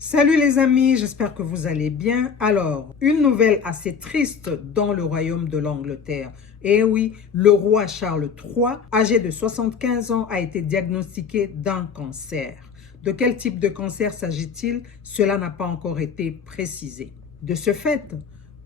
Salut les amis, j'espère que vous allez bien. Alors, une nouvelle assez triste dans le royaume de l'Angleterre. Eh oui, le roi Charles III, âgé de 75 ans, a été diagnostiqué d'un cancer. De quel type de cancer s'agit-il? Cela n'a pas encore été précisé. De ce fait,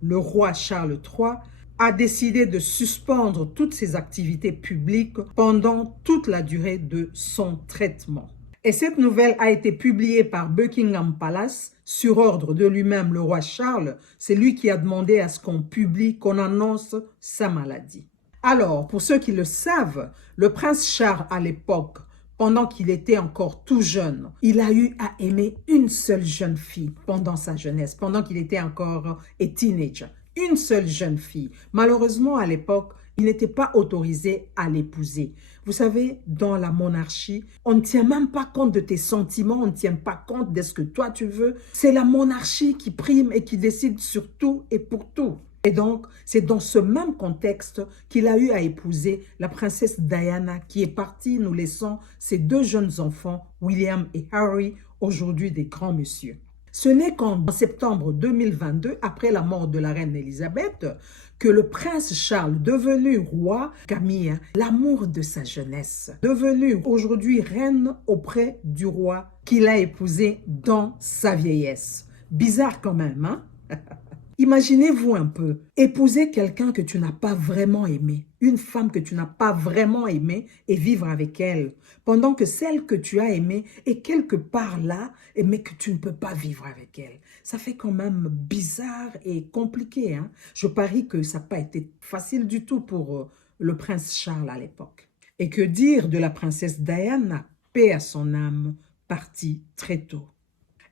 le roi Charles III a décidé de suspendre toutes ses activités publiques pendant toute la durée de son traitement. Et cette nouvelle a été publiée par Buckingham Palace sur ordre de lui-même, le roi Charles. C'est lui qui a demandé à ce qu'on publie, qu'on annonce sa maladie. Alors, pour ceux qui le savent, le prince Charles à l'époque, pendant qu'il était encore tout jeune, il a eu à aimer une seule jeune fille pendant sa jeunesse, pendant qu'il était encore teenager. Une seule jeune fille. Malheureusement, à l'époque, il n'était pas autorisé à l'épouser. Vous savez, dans la monarchie, on ne tient même pas compte de tes sentiments, on ne tient pas compte de ce que toi tu veux. C'est la monarchie qui prime et qui décide sur tout et pour tout. Et donc, c'est dans ce même contexte qu'il a eu à épouser la princesse Diana qui est partie, nous laissant ses deux jeunes enfants, William et Harry, aujourd'hui des grands messieurs. Ce n'est qu'en septembre 2022, après la mort de la reine Elisabeth, que le prince Charles, devenu roi, Camille, l'amour de sa jeunesse, devenu aujourd'hui reine auprès du roi qu'il a épousé dans sa vieillesse. Bizarre quand même, hein? Imaginez-vous un peu, épouser quelqu'un que tu n'as pas vraiment aimé, une femme que tu n'as pas vraiment aimée et vivre avec elle, pendant que celle que tu as aimée est quelque part là, mais que tu ne peux pas vivre avec elle. Ça fait quand même bizarre et compliqué, hein? Je parie que ça n'a pas été facile du tout pour le prince Charles à l'époque. Et que dire de la princesse Diana, paix à son âme, partie très tôt.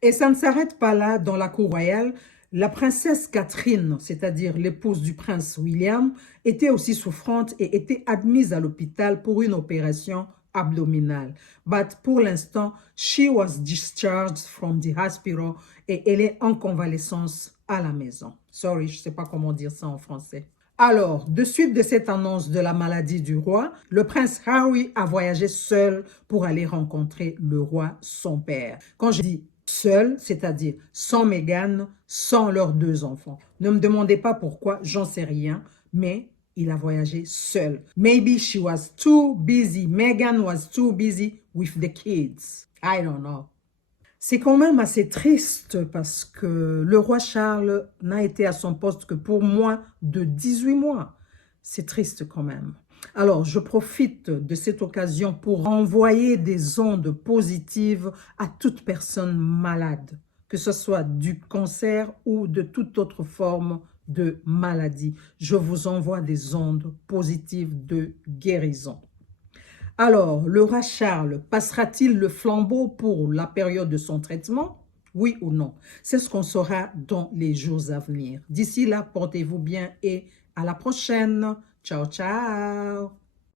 Et ça ne s'arrête pas là dans la cour royale. La princesse Catherine, c'est-à-dire l'épouse du prince William, était aussi souffrante et était admise à l'hôpital pour une opération abdominale. But pour l'instant, she was discharged from the hospital et elle est en convalescence à la maison. Sorry, je ne sais pas comment dire ça en français. Alors, de suite de cette annonce de la maladie du roi, le prince Harry a voyagé seul pour aller rencontrer le roi, son père. Quand je dis seul, c'est-à-dire sans Meghan, sans leurs deux enfants. Ne me demandez pas pourquoi, j'en sais rien, mais il a voyagé seul. Maybe she was too busy. Meghan was too busy with the kids. I don't know. C'est quand même assez triste parce que le roi Charles n'a été à son poste que pour moins de 18 mois. C'est triste quand même. Alors, je profite de cette occasion pour envoyer des ondes positives à toute personne malade, que ce soit du cancer ou de toute autre forme de maladie. Je vous envoie des ondes positives de guérison. Alors, le roi Charles passera-t-il le flambeau pour la période de son traitement? Oui ou non? C'est ce qu'on saura dans les jours à venir. D'ici là, portez-vous bien et à la prochaine. Ciao, ciao!